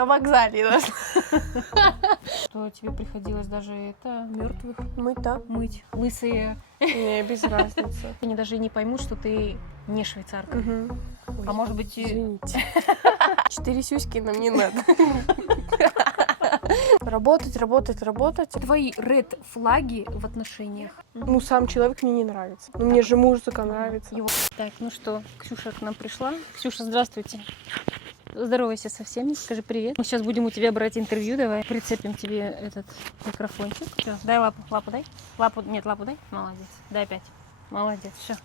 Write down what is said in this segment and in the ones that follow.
На вокзале. Что тебе приходилось даже это мертвых Мы-то. мыть? Лысые. Не, без разницы. Они даже и не поймут, что ты не швейцарка. А может быть и... Извините. 4 сюськи нам не надо. Работать, работать, работать. Твои ред-флаги в отношениях. Ну, сам человек мне не нравится. Ну, мне же музыка нравится. Его. Так, ну что, Ксюша к нам пришла. Ксюша, здравствуйте. Здоровайся со всеми, скажи привет. Мы сейчас будем у тебя брать интервью, давай прицепим тебе этот микрофончик. Всё, дай лапу, лапу дай. Лапу, нет, лапу дай. Молодец. Дай опять. Молодец, все.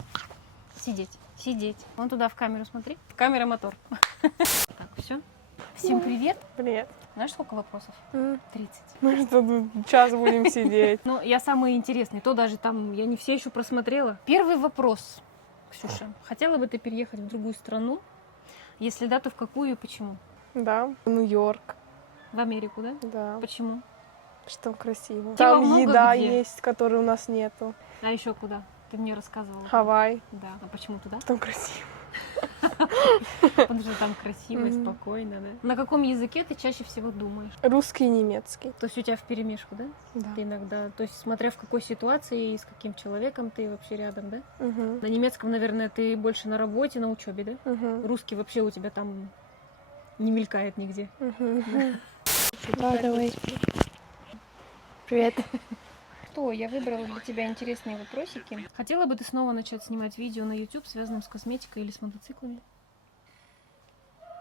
Сидеть, сидеть. Вон туда в камеру смотри. Камера мотор. Так, все. Всем привет. Привет. Знаешь, сколько вопросов? 30. Мы что тут час будем сидеть? Ну, я самый интересный. То даже там, я не все еще просмотрела. Первый вопрос, Ксюша. Хотела бы ты переехать в другую страну? Если да, то в какую и почему? Да, в Нью-Йорк. В Америку, да? Да, Почему? что красиво. Тебя Там много еда где? есть, которой у нас нету. А еще куда? Ты мне рассказывала. Хавай, Да. А почему туда? там красиво. Потому что там красиво и спокойно, да? На каком языке ты чаще всего думаешь? Русский и немецкий. То есть у тебя вперемешку, да? Да. Ты иногда, то есть смотря в какой ситуации и с каким человеком ты вообще рядом, да? Угу. На немецком, наверное, ты больше на работе, на учебе, да? Угу. Русский вообще у тебя там не мелькает нигде. Да, давай. Привет. Что, я выбрала для тебя интересные вопросики. Хотела бы ты снова начать снимать видео на YouTube, связанным с косметикой или с мотоциклами?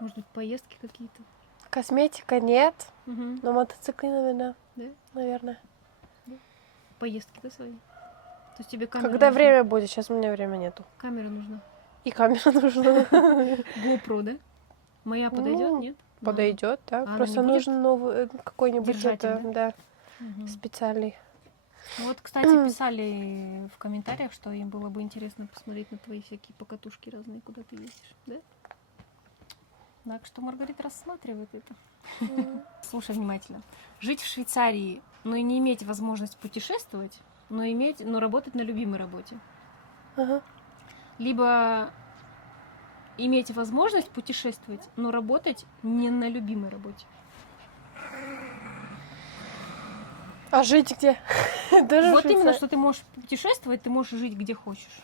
Может быть, поездки какие-то? Косметика нет, Угу. но мотоциклы, наверное. Да? Наверное. Поездки, да, свои? То есть тебе камера Когда нужна? время будет, сейчас у меня время нету. Камера нужна. И камера нужна. GoPro, да? Моя подойдет, Ну, нет? Подойдет, да. она Просто не будет? нужен новый какой-нибудь Держатель, это, да, Мгм. специальный. Вот, кстати, писали в комментариях, что им было бы интересно посмотреть на твои всякие покатушки разные, куда ты ездишь, да? Так что Маргарита рассматривает это. Слушай внимательно. Жить в Швейцарии, но и не иметь возможность путешествовать, но работать на любимой работе. Ага. Либо иметь возможность путешествовать, но работать не на любимой работе. А жить где? Тоже в Вот именно, Швейцарии? что ты можешь путешествовать, ты можешь жить где хочешь.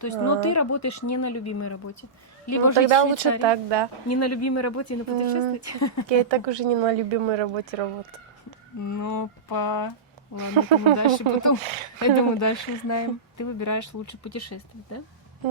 То есть, но А. ты работаешь не на любимой работе. Либо Ну, жить тогда в лучше Швейцарии, так, да. не на любимой работе и на путешествовать. Я и так уже не на любимой работе работаю. Ну, ладно, это мы дальше потом. Это мы дальше узнаем. Ты выбираешь лучше путешествовать, да?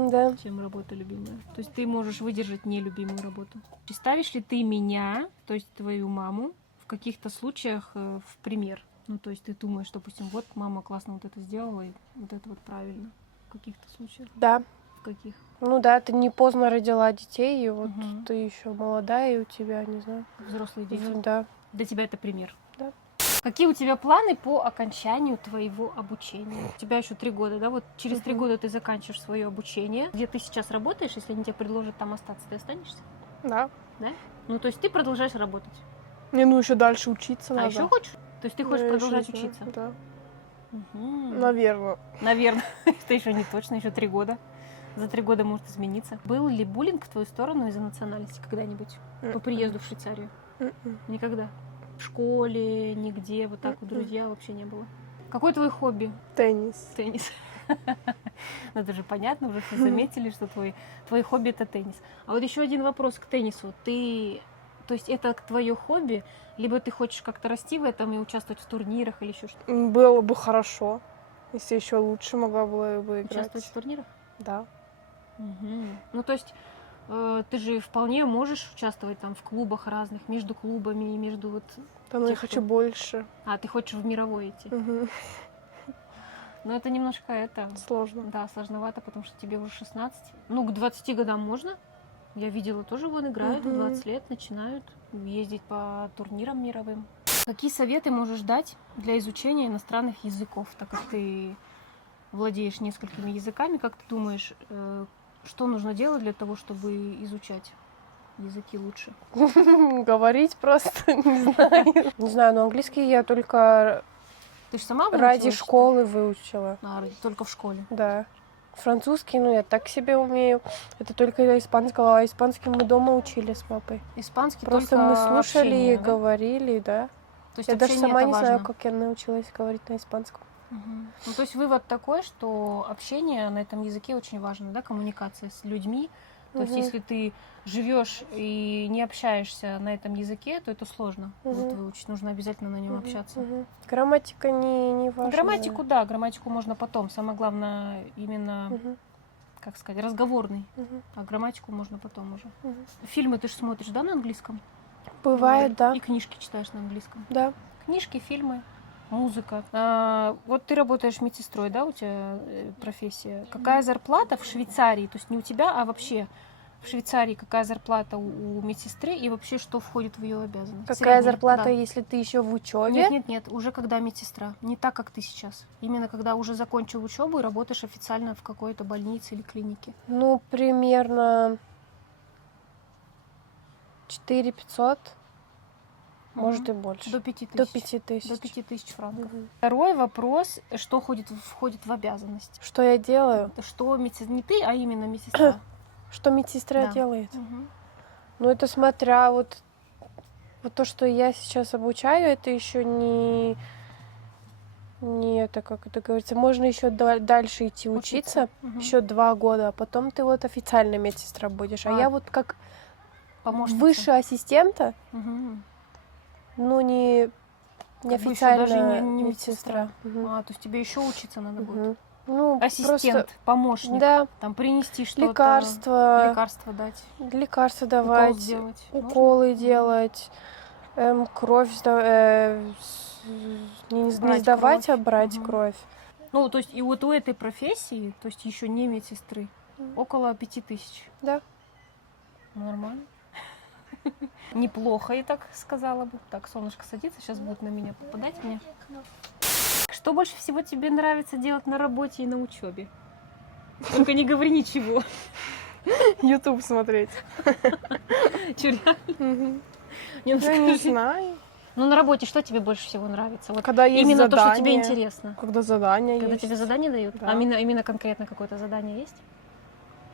Да. Чем работа любимая. То есть ты можешь выдержать нелюбимую работу. Ставишь ли ты меня, то есть твою маму, в каких-то случаях в пример? Ну, то есть ты думаешь, допустим, вот мама классно вот это сделала, и вот это вот правильно. В каких-то случаях? Да. В каких? Ну да, ты не поздно родила детей, и вот Мгм. ты еще молодая, и у тебя, не знаю. Взрослые дети. Да. Для тебя это пример. Да. Какие у тебя планы по окончанию твоего обучения? У тебя еще 3 года, да? Вот через 3 года ты заканчиваешь свое обучение. Где ты сейчас работаешь, если они тебе предложат там остаться, ты останешься? Да. Да? Ну, то есть ты продолжаешь работать. Мне ну еще дальше учиться А надо. еще хочешь? То есть ты хочешь Я ещё продолжать не знаю, учиться? Да. Мгм. Наверное. Наверное. Это еще не точно, еще 3 года. За 3 года может измениться. Был ли буллинг в твою сторону из-за национальности когда-нибудь? По приезду в Швейцарию? Никогда. В школе, нигде, вот так вот друзья вообще не было. Какое твое хобби? Теннис. Теннис. Ну, это же понятно, уже все заметили, что твое хобби это теннис. А вот еще один вопрос к теннису. То есть это твое хобби, либо ты хочешь как-то расти в этом и участвовать в турнирах или еще что-то? Было бы хорошо, если еще лучше могла бы играть. Участвовать в турнирах? Да. Мгм. Ну, то есть ты же вполне можешь участвовать там в клубах разных, между клубами, между вот... Да, но я Тех, хочу кто- больше. А, ты хочешь в мировой идти? Мгм. Ну, это немножко это... Сложно. Да, сложновато, потому что тебе уже 16. Ну, к 20 годам можно. Я видела, тоже вон играют, в 20 лет начинают ездить по турнирам мировым. Какие советы можешь дать для изучения иностранных языков, так как ты владеешь несколькими языками? Как ты думаешь, что нужно делать для того, чтобы изучать языки лучше? Говорить просто не знаю. Не знаю, но английский я только Ты же сама ради выучилась, школы выучила. что ли? Только в школе. Да. Французский, ну, я так себе умею. Это только из испанского. А испанский мы дома учили с папой. Испанский Просто только мы слушали общение, и да? говорили, да. То есть Я даже общение сама это не знаю, важно. как я научилась говорить на испанском. Мгм. Ну, то есть вывод такой, что общение на этом языке очень важно, да, коммуникация с людьми. То есть Мгм. если ты живешь и не общаешься на этом языке, то это сложно вот Мгм. выучить. Нужно обязательно на нем Мгм, общаться. мгм. Грамматика не важна. Грамматику, да, грамматику можно потом. Самое главное именно, Мгм, как сказать, разговорный. мгм, А грамматику можно потом уже. мгм. Фильмы ты же смотришь, да, на английском? Бывает, да. И книжки читаешь на английском. Да. Книжки, фильмы, музыка. Вот ты работаешь медсестрой, да, у тебя профессия. Какая зарплата в Швейцарии? То есть не у тебя, а вообще в Швейцарии какая зарплата у медсестры и вообще что входит в ее обязанность? Какая Средняя, зарплата, да. если ты еще в учебе? Нет, нет, нет, уже когда медсестра. Не так, как ты сейчас. Именно когда уже закончил учебу и работаешь официально в какой-то больнице или клинике. Ну, примерно 4500, может и больше. До 5000. До 5000. До 5000 франков. Мгм. Второй вопрос, что входит в обязанность? Что я делаю? Это что медсестра, не ты, а именно медсестра. Что медсестра Да. делает? Мгм. Ну, это смотря вот то, что я сейчас обучаю, это еще не это, как это говорится, можно еще дальше идти учиться, Мгм. еще 2 года, а потом ты вот официально медсестра будешь. А А, я вот как помощница. выше ассистента, Мгм. ну не Как бы ещё официально даже не медсестра. Мгм. А, то есть тебе еще учиться надо будет. Мгм. Ну, Ассистент, просто, помощник. да, Там принести что-то. лекарства, Лекарства дать. лекарства Укол давать, сделать. уколы Можно? делать, кровь не Брать сдавать, кровь. а брать Мгм. кровь. Ну, то есть и вот у этой профессии, то есть еще не медсестры, около 5000. Да. Нормально. Неплохо, я так сказала бы. Так, солнышко садится, сейчас будет на меня попадать мне. Что больше всего тебе нравится делать на работе и на учебе? Только не говори ничего. YouTube смотреть. Чё, реально? Мгм. Не, ну Я не скажи. знаю. Ну, на работе что тебе больше всего нравится? Вот Когда есть именно то, что задание, тебе интересно. Когда задания Когда есть. тебе задание дают? Да. А именно конкретно какое-то задание есть?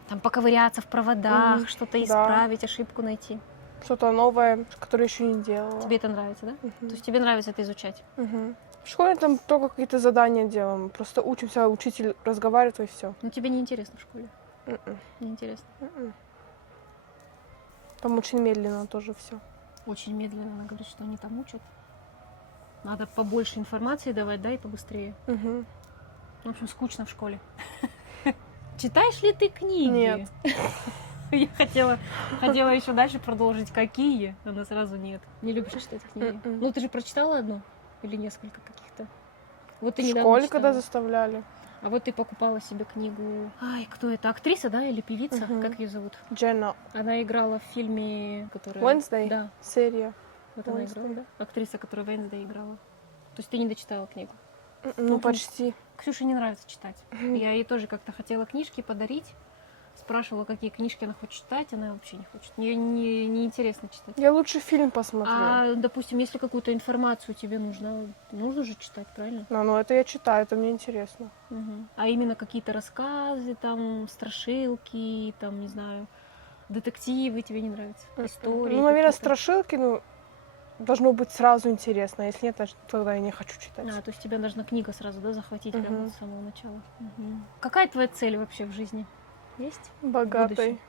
Там поковыряться в проводах, Мгм. что-то Да. исправить, ошибку найти. Что-то новое, которое еще не делала. Тебе это нравится, да? Мгм. То есть тебе нравится это изучать? Мгм. В школе там только какие-то задания делаем. Просто учимся, учитель разговаривает, и все. Но тебе не интересно в школе? Не интересно. Там очень медленно тоже все. Очень медленно она говорит, что они там учат. Надо побольше информации давать, да, и побыстрее. В общем, скучно в школе. Читаешь ли ты книги? Нет. Я хотела еще дальше продолжить. Какие? Она сразу нет. Не любишь читать книги? Мгм. Ну, ты же прочитала одну? Или несколько каких-то? Вот ты В недавно школе, когда читала. заставляли. А вот ты покупала себе книгу. Ай, кто это? Актриса, да, или певица? Мгм. Как ее зовут? Дженна Она играла в фильме, который... Wednesday? Да, Серия. вот она Wednesday. играла, да? Актриса, которая Венсдей играла. То есть ты не дочитала книгу? Ну, общем, почти. Ксюше не нравится читать. Я ей тоже как-то хотела книжки подарить. Спрашивала, какие книжки она хочет читать. Она вообще не хочет. Ей не интересно читать. Я лучше фильм посмотрю. А, допустим, если какую-то информацию тебе нужно же читать, правильно? Ну, это я читаю, это мне интересно. Мгм. А именно какие-то рассказы, там, страшилки, там, не знаю, детективы тебе не нравятся? Истории Ну, наверное, какие-то? страшилки, должно быть сразу интересно. Если нет, значит, тогда я не хочу читать. А, то есть тебя должна книга сразу, да, захватить прямо Мгм. с самого начала. Мгм. Какая твоя цель вообще в жизни? Есть? Богатой.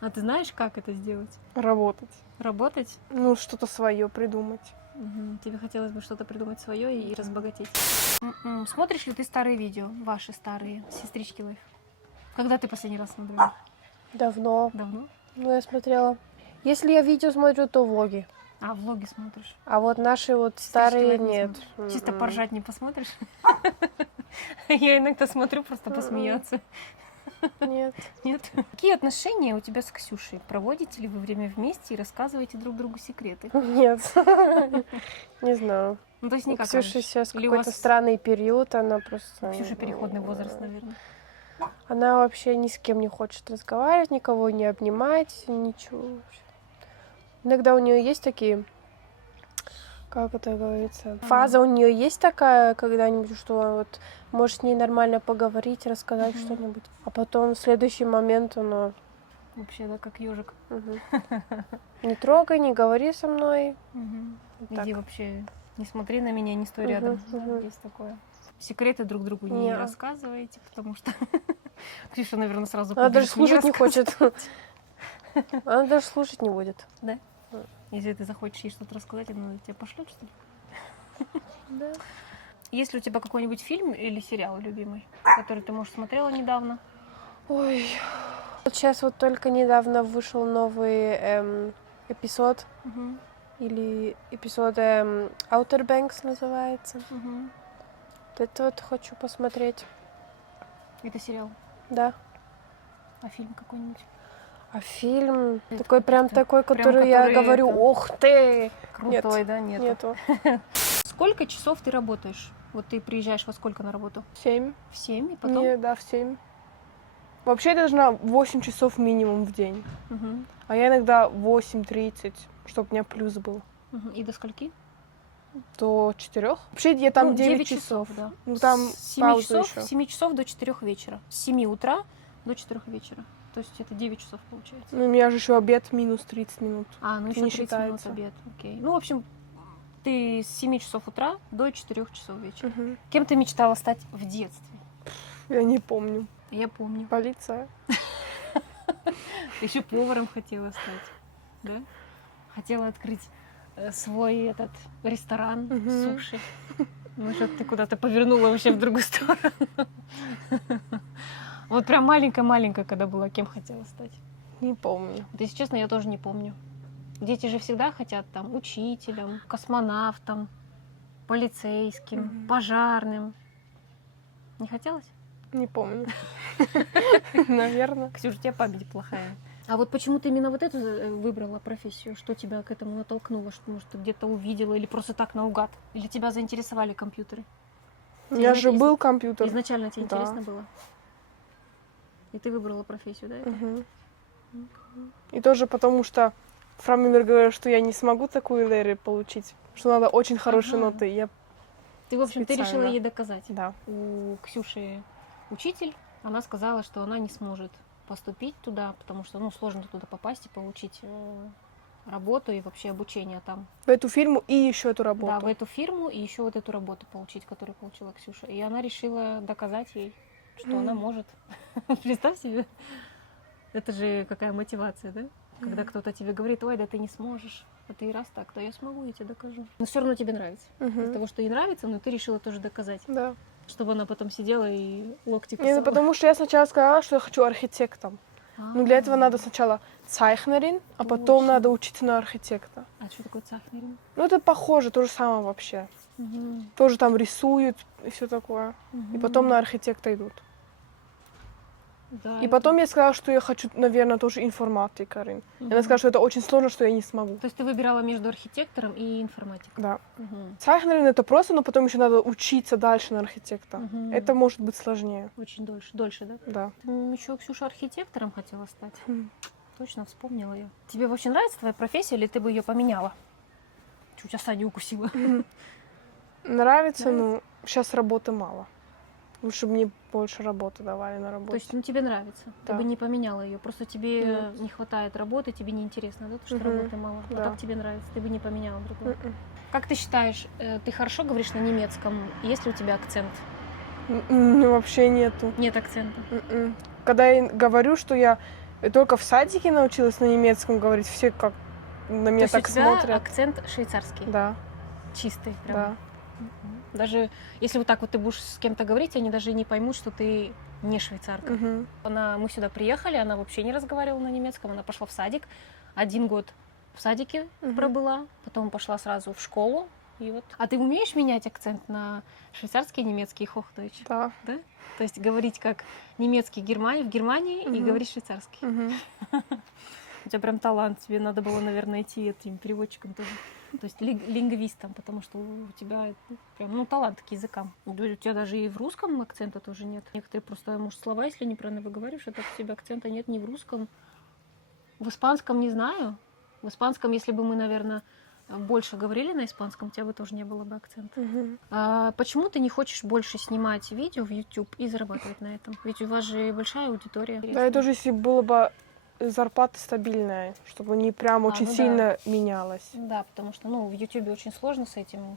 А ты знаешь, как это сделать? Работать. Работать? Ну, что-то свое придумать. Мгм. Тебе хотелось бы что-то придумать свое и разбогатеть. Смотришь ли ты старые видео? Ваши старые, сестрички Лайф? Когда ты последний раз смотрела? Давно. Давно? Ну, я смотрела. Если я видео смотрю, то влоги. А, влоги смотришь? А вот наши вот Сестрички старые Лайф не нет. смотришь? Чисто М-м. поржать не посмотришь? Я иногда смотрю просто посмеяться. Нет. Нет? Какие отношения у тебя с Ксюшей? Проводите ли вы время вместе и рассказываете друг другу секреты? Нет. Не знаю. Ну, то есть У никак Ксюши раньше. сейчас Или у какой-то вас- странный период, она просто... У Ксюши переходный возраст, наверное. Она вообще ни с кем не хочет разговаривать, никого не обнимать, ничего вообще. Иногда у нее есть такие как это говорится, фаза у нее есть такая когда-нибудь, что вот можешь с ней нормально поговорить, рассказать что-нибудь, а потом в следующий момент она... Вообще, да, как ежик. Не трогай, не говори со мной. Вот так. Иди вообще, не смотри на меня, не стой рядом. Да, есть такое. Секреты друг другу не Не. рассказывайте, потому что Ксюша, наверное, сразу Она даже побежит мне слушать не хочет. рассказывать. Она даже слушать не будет. Да? Если ты захочешь ей что-то рассказать, она тебя пошлет, что ли? Да. Есть ли у тебя какой-нибудь фильм или сериал любимый, который ты, может, смотрела недавно? Ой. Вот сейчас вот только недавно вышел новый эпизод. Или эпизод Outer Banks называется. Вот это вот хочу посмотреть. Это сериал. Да. А фильм какой-нибудь? А фильм Это такой прям какой-то- такой, прям который я который говорю, это- ох ты! Крутой, да? Нету. Нету. Сколько часов ты работаешь? Вот ты приезжаешь во сколько на работу? 7. В 7, и потом? Не, да, в 7. Вообще я должна 8 часов минимум в день. Мгм. А я иногда 8:30, чтобы у меня плюс был. Мгм. И до скольки? До 4. Вообще я там Ну, 9 9 часов. да. Ну там С 7 пауза часов, еще. с 7 часов до 4 вечера. С 7 утра до 4 вечера. То есть это 9 часов получается. Ну, у меня же еще обед минус 30 минут. А, ну это еще не 30 минут считается. обед. Окей. Ну, в общем, ты с 7 часов утра до 4 часов вечера. Мгм. Кем ты мечтала стать в детстве? Я не помню. Я помню. Полиция. Ты еще поваром хотела стать, да? Хотела открыть свой этот ресторан Мгм. суши. Ну, что ты куда-то повернула вообще в другую сторону. Вот прям маленькая-маленькая, когда была, кем хотела стать? Не помню. Вот, если честно, я тоже не помню. Дети же всегда хотят там учителем, космонавтом, полицейским, Мгм. пожарным. Не хотелось? Не помню. Наверное. Ксюша, у тебя память плохая. А вот почему ты именно вот эту выбрала профессию? Что тебя к этому натолкнуло? Что, может, ты где-то увидела или просто так наугад? Или тебя заинтересовали компьютеры? У меня же Изна- был компьютер. Изначально тебе Да. интересно было? И ты выбрала профессию, да? это? Мгм. И тоже потому, что Фраминер говорил, что я не смогу такую Леры получить, что надо очень хорошие Ага. ноты. Я... Ты, в общем, ты решила Специально. ей доказать. Да. У Ксюши учитель, она сказала, что она не сможет поступить туда, потому что, ну, сложно туда попасть и получить работу и вообще обучение там. В эту фирму и еще эту работу. Да, в эту фирму и еще вот эту работу получить, которую получила Ксюша. И она решила доказать ей, что она может. Представь себе, это же какая мотивация, да? Когда кто-то тебе говорит, ой, да ты не сможешь. А ты раз так, то я смогу, я тебе докажу. Но все равно тебе нравится. Мгм. Из того, что ей нравится, но ты решила тоже доказать. Да. Чтобы она потом сидела и локти Не, ну кусала. потому что я сначала сказала, что я хочу архитектом. Ну для этого надо сначала Zeichnerin, а потом Точно. надо учиться на архитекта. А что такое Цахнерин? Ну это похоже, то же самое вообще. Тоже там рисуют и все такое. И потом на архитекта идут. Да, И потом я сказала, что я хочу, наверное, тоже информатикарин. И она сказала, что это очень сложно, что я не смогу. То есть ты выбирала между архитектором и информатиком? Да. Мгм. Zeichnerin это просто, но потом еще надо учиться дальше на архитекта. Мгм. Это может быть сложнее. Очень дольше, да? Да. Ты еще, Ксюша, архитектором хотела стать? Хм. Точно вспомнила ее. Тебе вообще нравится твоя профессия, или ты бы ее поменяла? Чуть оса не укусила. Нравится, но сейчас работы мало. Лучше бы мне больше работы давали на То работе. есть, ну, тебе нравится. Ты Да. бы не поменяла ее. Просто тебе Нет. не хватает работы, тебе не интересно, да? То, что Мгм. работы мало. А Да. так тебе нравится, ты бы не поменяла другую. Мгм. Как ты считаешь, ты хорошо говоришь на немецком? Есть ли у тебя акцент? Ну, вообще нету. Нет акцента. Мгм. Когда я говорю, что я только в садике научилась на немецком говорить, все как на То меня есть так у тебя смотрят. акцент швейцарский, Да, чистый прям. да. Мгм. Даже если вот так вот ты будешь с кем-то говорить, они даже не поймут, что ты не швейцарка. Мгм. Мы сюда приехали, она вообще не разговаривала на немецком, она пошла в садик. 1 год в садике Мгм. пробыла, потом пошла сразу в школу. И вот. А ты умеешь менять акцент на швейцарский, немецкий и хохдойч? Да. Да? То есть говорить как немецкий в Германии и Мгм. говорить швейцарский. Мгм. У тебя прям талант, тебе надо было, наверное, идти этим переводчиком тоже. То есть лингвистом, потому что у тебя прям, ну, талант к языкам. У тебя даже и в русском акцента тоже нет. Некоторые просто, может, слова, если неправильно выговариваешь, а так у тебя акцента нет ни в русском. В испанском не знаю. В испанском, если бы мы, наверное, больше говорили на испанском, у тебя бы тоже не было бы акцента. Мгм. Почему ты не хочешь больше снимать видео в YouTube и зарабатывать на этом? Ведь у вас же большая аудитория. Да, и тоже если было бы зарплата стабильная, чтобы не прям очень ну да. сильно менялась. Да, потому что, в YouTube очень сложно с этим.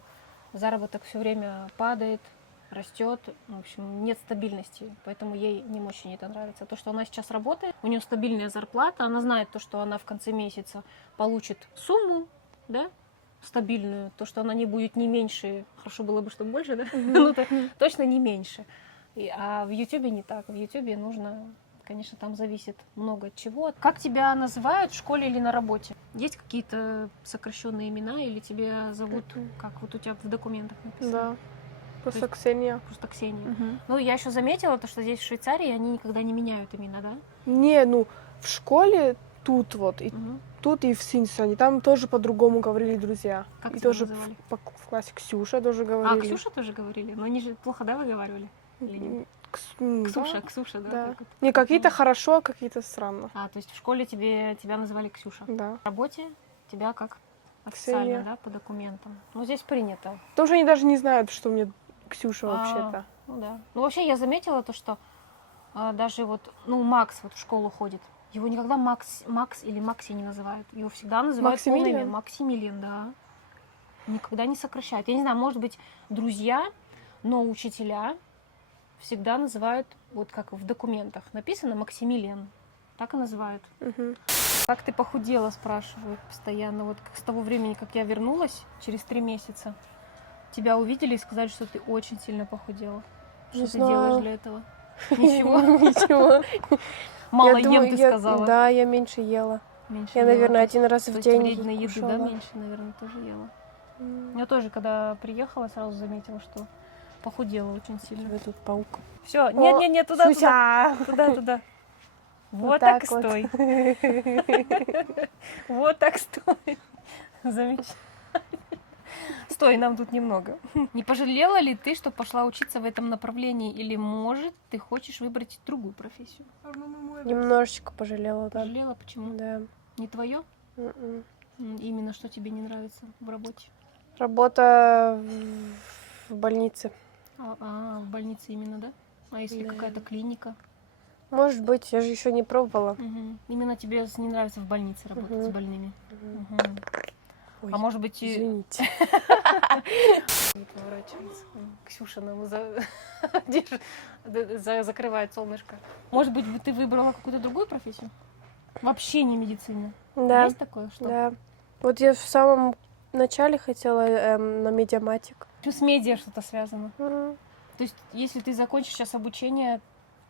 Заработок все время падает, растет. В общем, нет стабильности. Поэтому ей не очень это нравится. То, что она сейчас работает, у нее стабильная зарплата, она знает то, что она в конце месяца получит сумму, да, стабильную, то, что она не будет не меньше, хорошо было бы, чтобы больше, да, ну, точно не меньше. А в Ютубе не так. В Ютубе нужно, конечно, там зависит много от чего. Как тебя называют в школе или на работе? Есть какие-то сокращенные имена или тебя зовут, как вот у тебя в документах написано? Да. Просто есть- Ксения. Просто Ксения. Ну, я еще заметила, то, что здесь в Швейцарии они никогда не меняют имена, да? Не, ну, в школе тут вот, и Мгм. тут и в Синсоне, там тоже по-другому говорили друзья. Как И тебя тоже называли? в классе Ксюша тоже А, говорили. Ксюша тоже говорили? Но они же плохо, да, выговаривали? Или нет? Да. Ксюша, да? Да. как вот. Не, какие-то хорошо, а какие-то странно. А, то есть в школе тебя называли Ксюша. Да. В работе тебя как официально, Ксения. да, по документам. Ну, здесь принято. Потому что они даже не знают, что у меня Ксюша А, вообще-то. Ну да. Ну, вообще, я заметила то, что даже вот, Макс вот в школу ходит. Его никогда Макс или Макси не называют. Его всегда называют полное имя. Максимилиан? Максимилиан, да. Никогда не сокращают. Я не знаю, может быть, друзья, но учителя всегда называют, вот как в документах написано, Максимилиан. Так и называют. Мгм. Как ты похудела, спрашивают постоянно. Вот с того времени, как я вернулась, через 3 месяца, тебя увидели и сказали, что ты очень сильно похудела. Что Не ты знаю. делаешь для этого? Ничего? Ничего. Мало Я думаю, ем, ты сказала. Да, я меньше ела. Меньше Я, ела. наверное, один раз То в есть день вредной еды, да, кушала. меньше, наверное, тоже ела. Я тоже, когда приехала, сразу заметила, что похудела очень сильно. Вы тут паук. Все, нет, туда, Суся. туда. Вот Вот так так вот. стой. Вот так стой. Замечательно. Стой, нам тут немного. Не пожалела ли ты, что пошла учиться в этом направлении? Или, может, ты хочешь выбрать другую профессию? Немножечко пожалела, да. Пожалела? Почему? Да. Не твое? М-м. Именно что тебе не нравится в работе? Работа в больнице. В больнице именно, да? А если Да. какая-то клиника? Может быть, я же еще не пробовала. Именно тебе не нравится в больнице работать с больными? Мгм. Ой, А может быть, извините. не поворачивается. Ксюша нам закрывает солнышко. Может быть, ты выбрала какую-то другую профессию? Вообще не медицина. Да, Есть такое, что? да. Вот я в самом начале хотела на медиаматик. С медиа что-то связано. М, То есть, если ты закончишь сейчас обучение,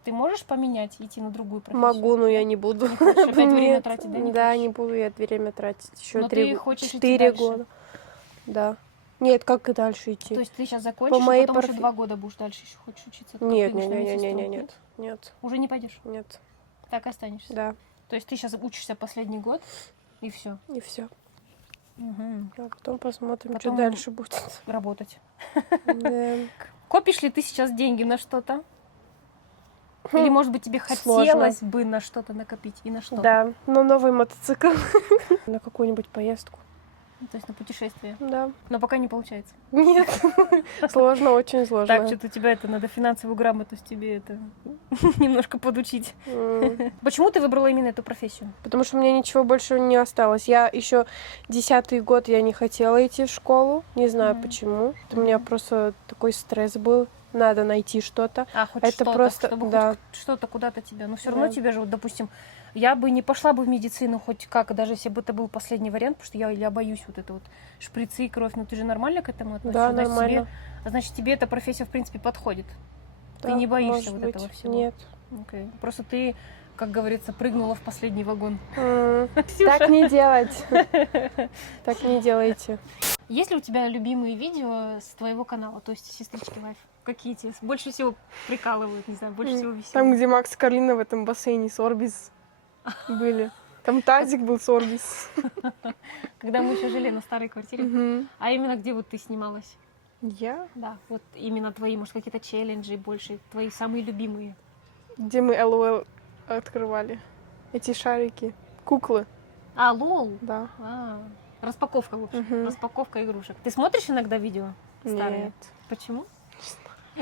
ты можешь поменять, идти на другую профессию? Могу, но я не буду. Не хочешь опять время Нет, тратить, да, не Да, хочешь? не буду я время тратить. Еще Но ты хочешь идти 4 дальше? года. Да. Нет, как и дальше идти? То есть ты сейчас закончишь, и моей потом еще профи- 2 года будешь дальше еще хочешь учиться? как Нет, ты идешь на медсестру? нет, Уже не пойдешь? нет. Так и останешься? Да, То есть ты сейчас учишься последний год, и все. и все. А потом посмотрим, Потом- что дальше будет. Работать. Да. Копишь ли ты сейчас деньги на что-то? Или, может быть, тебе Сложно. хотелось бы на что-то накопить? И на что? Да, на новый мотоцикл. На какую-нибудь поездку. То есть на путешествие. Да. Но пока не получается. Нет. Сложно, очень сложно. Так, что-то у тебя это надо финансовую грамотность тебе это немножко подучить. Почему ты выбрала именно эту профессию? Потому что у меня ничего больше не осталось. Я еще 10-й год я не хотела идти в школу. Не знаю почему. У меня просто такой стресс был. Надо найти что-то. Хоть Это что-то, просто- чтобы да. хоть что-то куда-то тебя. Но все равно Да. тебе же, вот, допустим, я бы не пошла бы в медицину хоть как, даже если бы это был последний вариант, потому что я боюсь вот это вот шприцы и кровь. Но ты же нормально к этому относишься? Да, нормально. Значит, тебе эта профессия, в принципе, подходит. Ты Да, не боишься может вот быть. этого всего? Нет. Окей. Просто ты, как говорится, прыгнула в последний вагон. Так не делать. Так не делайте. Есть ли у тебя любимые видео с твоего канала, то есть сестрички Лайф? Какие тебе больше всего прикалывают, не знаю, больше всего веселят? Там, где Макс и Каролина в этом бассейне с Орбис были. Там тазик был с Орбис. Когда мы еще жили на старой квартире. Мгм. А именно где вот ты снималась? Я? Да, вот именно твои, может, какие-то челленджи больше, твои самые любимые. Где мы ЛОЛ открывали. Эти шарики. Куклы, А, лол! да. Распаковка, в общем. Мгм. Распаковка игрушек. Ты смотришь иногда видео старые? Нет. Почему?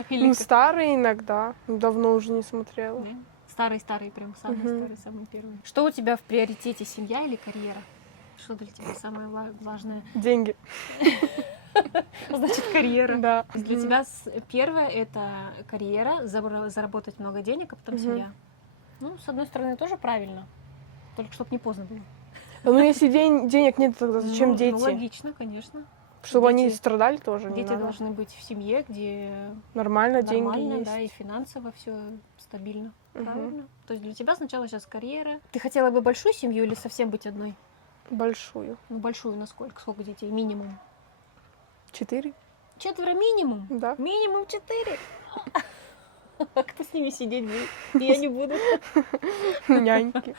Ну, старые иногда. Давно уже не смотрела. Да? Старые-старые, прям самые Мгм. старые, самые первые. Что у тебя в приоритете, семья или карьера? Что для тебя самое важное? Деньги. Значит, карьера. Да. То есть для тебя первое это карьера, заработать много денег, а потом Мгм. семья. Ну, с одной стороны, тоже правильно. Только чтобы не поздно было. Ну, если денег нет, тогда зачем Ну, дети? Ну, логично, конечно. Чтобы они Дети- страдали тоже, не Дети надо. должны быть в семье, где Нормально, деньги нормально, есть. да, и финансово все стабильно. Мгм. Правильно. То есть для тебя сначала сейчас карьера. Ты хотела бы большую семью или совсем быть одной? Большую. Ну, большую насколько? Сколько детей? Минимум. 4? 4 минимум? Да. Минимум 4? А кто с ними сидеть будет? Я не буду. Няньки.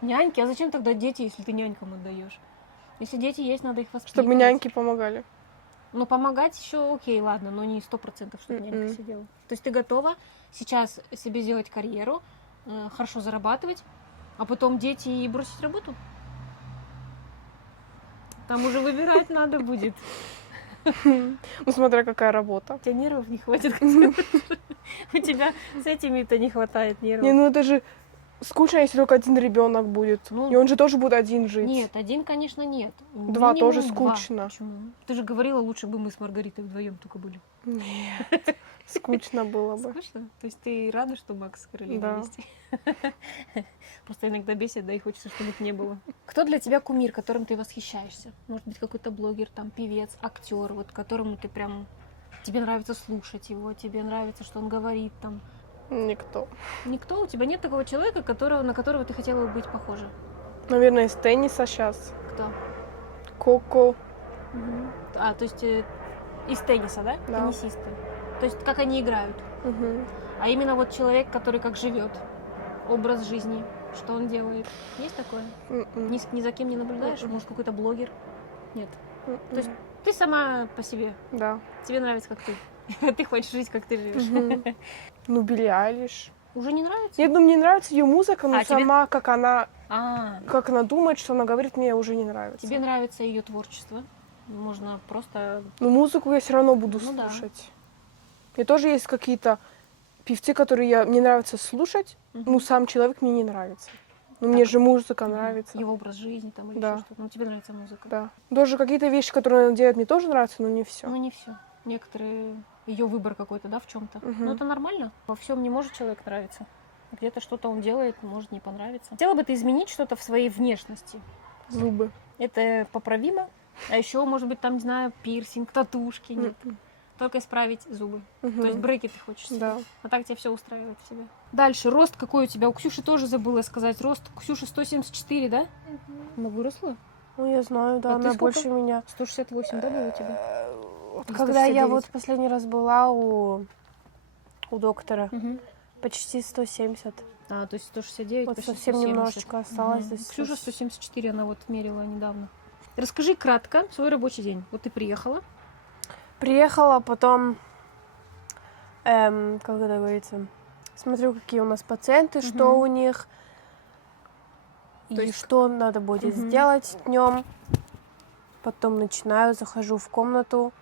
Няньки? А зачем тогда дети, если ты нянькам отдаешь? Если дети есть, надо их воспитывать. Чтобы няньки помогали. Ну, помогать еще окей, ладно, но не 100%, чтобы нянька Мгм. сидела. То есть ты готова сейчас себе сделать карьеру, хорошо зарабатывать, а потом дети и бросить работу? Там уже выбирать надо будет. Ну, смотря какая работа. У тебя нервов не хватит. У тебя с этими-то не хватает Не, нервов. ну это же скучно, если только один ребенок будет. Ну, И он же тоже будет один жить. Нет, один, конечно, нет. Два Минимум тоже два. скучно. Почему? Ты же говорила, лучше бы мы с Маргаритой вдвоем только были. Нет. Скучно было бы. Скучно? То есть ты рада, что Макс с Каролиной Да. вместе? Просто иногда бесит, да, и хочется, чтобы их не было. Кто для тебя кумир, которым ты восхищаешься? Может быть, какой-то блогер, там, певец, актер, вот которому ты прям... Тебе нравится слушать его, тебе нравится, что он говорит, там. Никто. Никто? У тебя нет такого человека, на которого ты хотела бы быть похожа? Наверное, из тенниса сейчас. Кто? Коко. А, то есть из тенниса, да? Да. Теннисисты. То есть как они играют. Мгм. А именно вот человек, который как живет, образ жизни, что он делает. Есть такое? М-м. Ни за кем не наблюдаешь? Мгм. Может, какой-то блогер? Нет. М-м. То есть ты сама по себе. Да. Тебе нравится, как ты. Ты хочешь жить, как ты живешь. Мгм. Ну, Билли Айлиш. Уже не нравится? Нет, ну мне нравится ее музыка, но А, тебе- сама, как она думает, что она говорит, мне уже не нравится. Тебе нравится ее творчество? Можно просто... Но музыку я все равно буду Ну да. слушать. И тоже есть какие-то певцы, которые мне нравится слушать, ну сам человек мне не нравится. Но мне же музыка нравится. Его образ жизни там или Да. еще что-то. Ну, тебе нравится музыка. Да. Тоже какие-то вещи, которые она делает, мне тоже нравятся, но не все. Ну, не все. Некоторые... Ее выбор какой-то, да, в чем-то. Мгм. Ну, это нормально. Во всем не может человек нравиться. Где-то что-то он делает, может не понравиться. Хотела бы ты изменить что-то в своей внешности? Зубы. Это поправимо? А еще, может быть, там, не знаю, пирсинг, татушки. Нет. М-м. Только исправить зубы. Мгм. То есть брекеты ты хочешь себе. Да. А так тебя все устраивает в себе. Дальше, рост какой у тебя? У Ксюши тоже забыла сказать. Рост Ксюши 174, да? Она выросла? Ну, я знаю, да, А ты она сколько? больше меня. 168, да, было у тебя? Вот Или когда я 169? вот последний раз была у доктора, Мгм. почти 170. А, то есть 169, Вот почти совсем 170. немножечко осталось. Мгм. до Ксюша 174, она вот мерила недавно. Расскажи кратко свой рабочий день. Вот ты приехала. Приехала, потом, как это говорится, смотрю, какие у нас пациенты, что Мгм. у них, То и есть- что надо будет Мгм. сделать днем. Потом начинаю, захожу в комнату,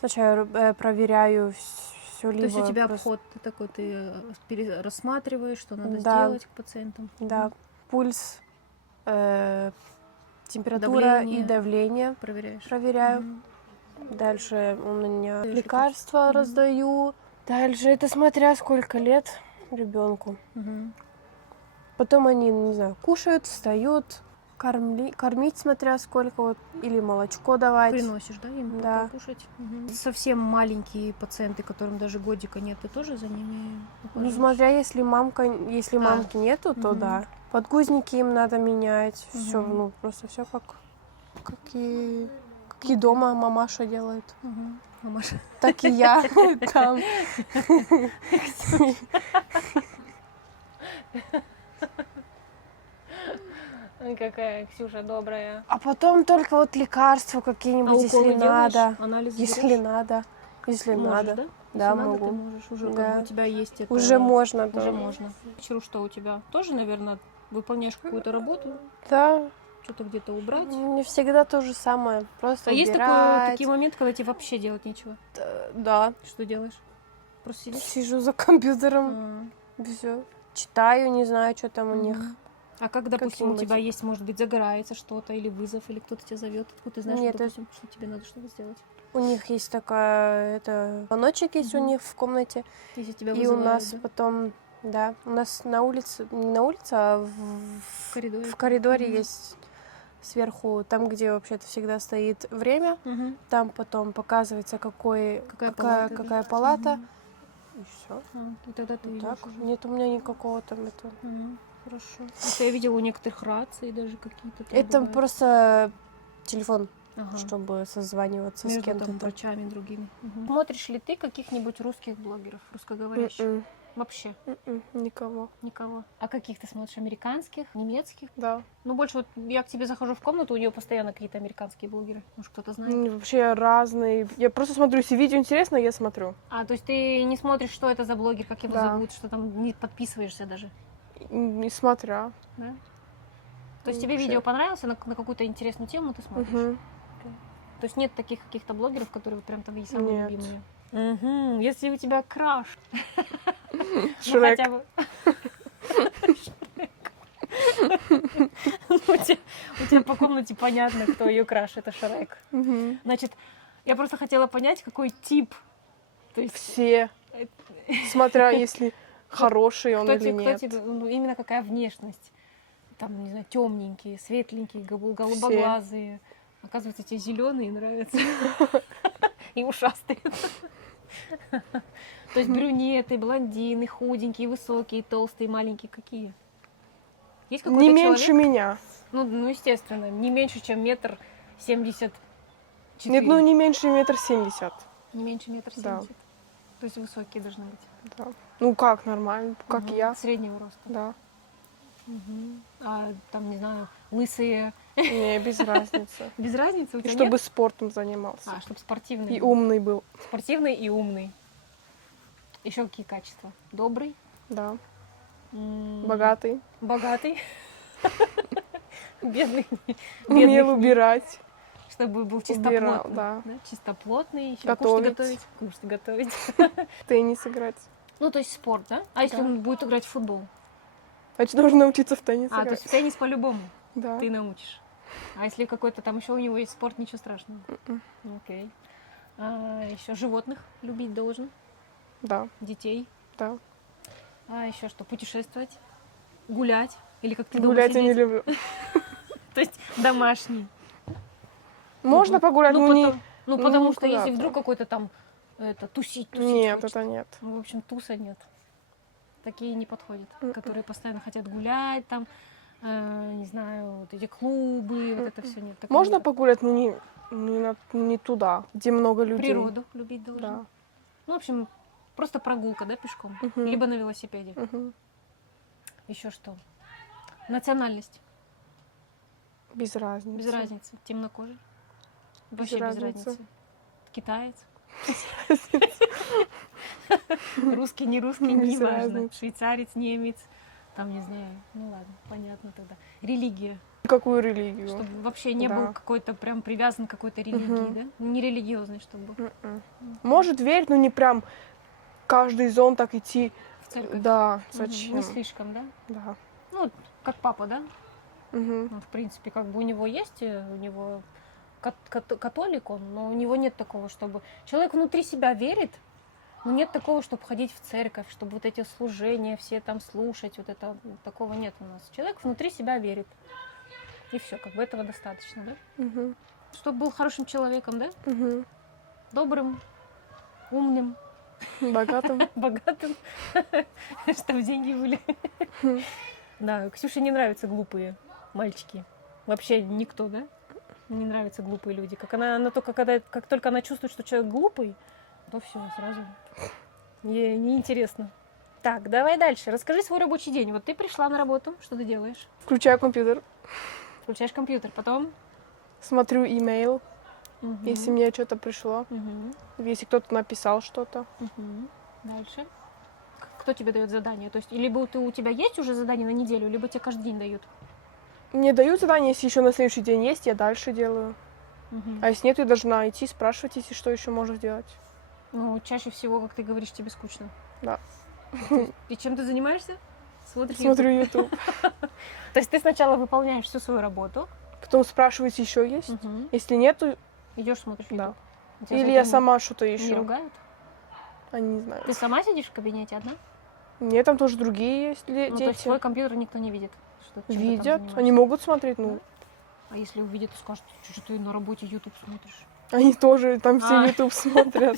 сначала проверяю все То есть у тебя просто- обход ты такой, ты рассматриваешь, что надо Да. сделать к пациентам. Да, Мгм. пульс, температура и давление Проверяешь. проверяю. Мгм. Дальше у меня Дальше лекарства Мгм. раздаю. Дальше это смотря сколько лет ребенку. Мгм. Потом они, не знаю, кушают, встают, кормить смотря сколько, вот, или молочко давать. Приносишь, да, им Да. покушать? Мгм. Совсем маленькие пациенты, которым даже годика нет, ты тоже за ними Ну, ухаживаешь? смотря, если мамки нету, то Мгм. да. Подгузники им надо менять. Все, Мгм. ну, просто все как и дома мамаша делает. Мгм. Мамаша. Так и я там. Ой, какая Ксюша добрая. А потом только вот лекарства какие-нибудь, если надо. Анализы Если берёшь? надо. Если Можешь, надо. да? Да, Если надо, могу. ты можешь. Уже как Да. бы у тебя есть это... Уже можно, да. Уже можно. Вечеру что у тебя? Тоже, наверное, выполняешь какую-то работу? Да, что-то где-то убрать. Не всегда то же самое. Просто А есть убирать. такие моменты, когда тебе вообще делать нечего? Да. Что делаешь? Просто сидишь? Сижу за компьютером, все. Читаю, не знаю, что там у них. А как, допустим, у Какие-нибудь. тебя есть, может быть, загорается что-то, или вызов, или кто-то тебя зовет, откуда ты знаешь, Нет, что, допустим, что тебе надо что-то сделать? У них есть такая, звоночек есть у них в комнате. Если тебя И у вызывают, нас да? потом, да, у нас на улице, не на улице, а В коридоре. в коридоре есть сверху, там, где вообще-то всегда стоит время, Мгм. там потом показывается, Какая какая палата, да? палата. Мгм. И все. И тогда ты идёшь Так. уже. Нет у меня никакого там этого. Хорошо. Это я видела у некоторых раций даже какие-то. там Это бывают. просто телефон, Ага. чтобы созваниваться с Между кем-то там там. врачами другими. Смотришь ли ты каких-нибудь русских блогеров, русскоговорящих? М-м, Вообще Никого. никого. А каких ты смотришь? Американских, немецких? Да. Ну, больше вот я к тебе захожу в комнату, у нее постоянно какие-то американские блогеры. Может, кто-то знает? Вообще разные. Я просто смотрю, если видео интересно, я смотрю. А, то есть ты не смотришь, что это за блогер, как его Да. зовут, что там, не подписываешься даже, Не смотря. да? То есть тебе Вообще. видео понравилось, на какую-то интересную тему ты смотришь? Мгм. То есть нет таких каких-то блогеров, которые вот прям твои самые Нет. любимые? Мгм. Если у тебя краш. Ну, Шрек. хотя бы. У тебя по комнате понятно, кто ее краш, это Шрек. Мгм. Значит, я просто хотела понять, какой тип. То есть, Все. Смотря, если хороший он кто или тебе, нет. ну, именно какая внешность. Там, не знаю, темненькие, светленькие, голубоглазые. Оказывается, тебе зеленые нравятся. И ушастые. То есть брюнеты, блондины, худенькие, высокие, толстые, маленькие. Какие? Есть какой-то Не человек? меньше меня. Ну, естественно, не меньше, чем 1,74 м. Нет, ну не меньше 1,70 м. Не меньше 1,70 Да. м. То есть высокие должны быть. Да. Ну как, нормально, как Мгм. я. Среднего роста. Да. А там, не знаю, лысые. Не, без разницы. Без разницы у И тебя чтобы нет? спортом занимался. А, чтобы спортивный. И умный был. Спортивный и умный. Еще какие качества? Добрый. Да. М, Богатый. Богатый. Бедный. Умел Бедных нет. убирать. Чтобы был Убирал, чистоплотный. да. Чистоплотный. Еще Готовить. Кушать готовить. Теннис играть. Ну, то есть спорт, да? А если Да. он будет играть в футбол? Значит, должен научиться в теннис А, то играть. есть в теннис по-любому Да. ты научишь. А если какой-то там еще у него есть спорт, ничего страшного. М-м. Окей. А еще животных любить должен, Да. детей. Да. А еще что? Путешествовать, гулять или как ты дома Гулять я не сидеть? люблю. То есть домашний. Можно погулять, Ну, но не... потому ну, что если куда-то. вдруг какой-то там тусить Нет, хочет. это нет. Ну, в общем, туса нет. Такие не подходят, М-м. которые постоянно хотят гулять, там, не знаю, вот эти клубы, вот это все нет. Такого Можно нет. погулять, но не туда, где много людей. Природу любить должен. Да. Ну, в общем, просто прогулка, да, пешком. Мгм. Либо на велосипеде. Мгм. Еще что? Национальность. Без разницы. Без разницы. Темнокожий. Вообще без разницы. разницы. Китаец. Русский, не русский, Без не важно. разницы. Швейцарец, немец. Там, не знаю. Ну ладно, понятно тогда. Религия. Какую религию? Чтобы вообще не Да. был какой-то прям привязан к какой-то религии, Мгм. да? Не религиозный, чтобы был. М-м. Может верить, но не прям каждый зон так идти. В церковь. Да, Мгм. зачем? Не слишком, да? Да. Ну, как папа, да? Мгм. Ну, в принципе, как бы у него есть, у него католик он, но у него нет такого, чтобы... Человек внутри себя верит, но нет такого, чтобы ходить в церковь, чтобы вот эти служения все там слушать, вот это, такого нет у нас. Человек внутри себя верит. И все, как бы этого достаточно, да? Мгм. Чтобы был хорошим человеком, да? Мгм. Добрым, умным, Богатым. богатым, чтобы деньги были. Да, Ксюше не нравятся глупые мальчики. Вообще никто, да? Не нравятся глупые люди. Как только она чувствует, что человек глупый, то все, сразу ей неинтересно. Так, давай дальше. Расскажи свой рабочий день. Вот ты пришла на работу, что ты делаешь? Включаю компьютер, Включаешь компьютер, потом... смотрю имейл, Мгм. если мне что-то пришло, Мгм. если кто-то написал что-то. Мгм. Дальше. Кто тебе дает задание? То есть, либо у тебя есть уже задание на неделю, либо тебе каждый день дают. Мне дают задание, если еще на следующий день есть, я дальше делаю. Мгм. А если нет, я должна идти, спрашивать, если что еще можно сделать. Ну, чаще всего, как ты говоришь, тебе скучно. Да. И чем ты занимаешься? Смотришь Смотрю YouTube. YouTube. То есть ты сначала выполняешь всю свою работу, Потом спрашиваете, еще есть. Если нет, то идешь смотришь да. YouTube. Тебя Или за я это сама что-то не еще. ругают? Они не знают. Ты сама сидишь в кабинете одна? Нет, там тоже другие есть Ну, то есть дети. свой компьютер никто не видит? Что, чем ты там Видят. занимаешься? Они могут смотреть, ну. А если увидят, то скажут, что ты на работе YouTube смотришь? Они тоже там все А. YouTube смотрят.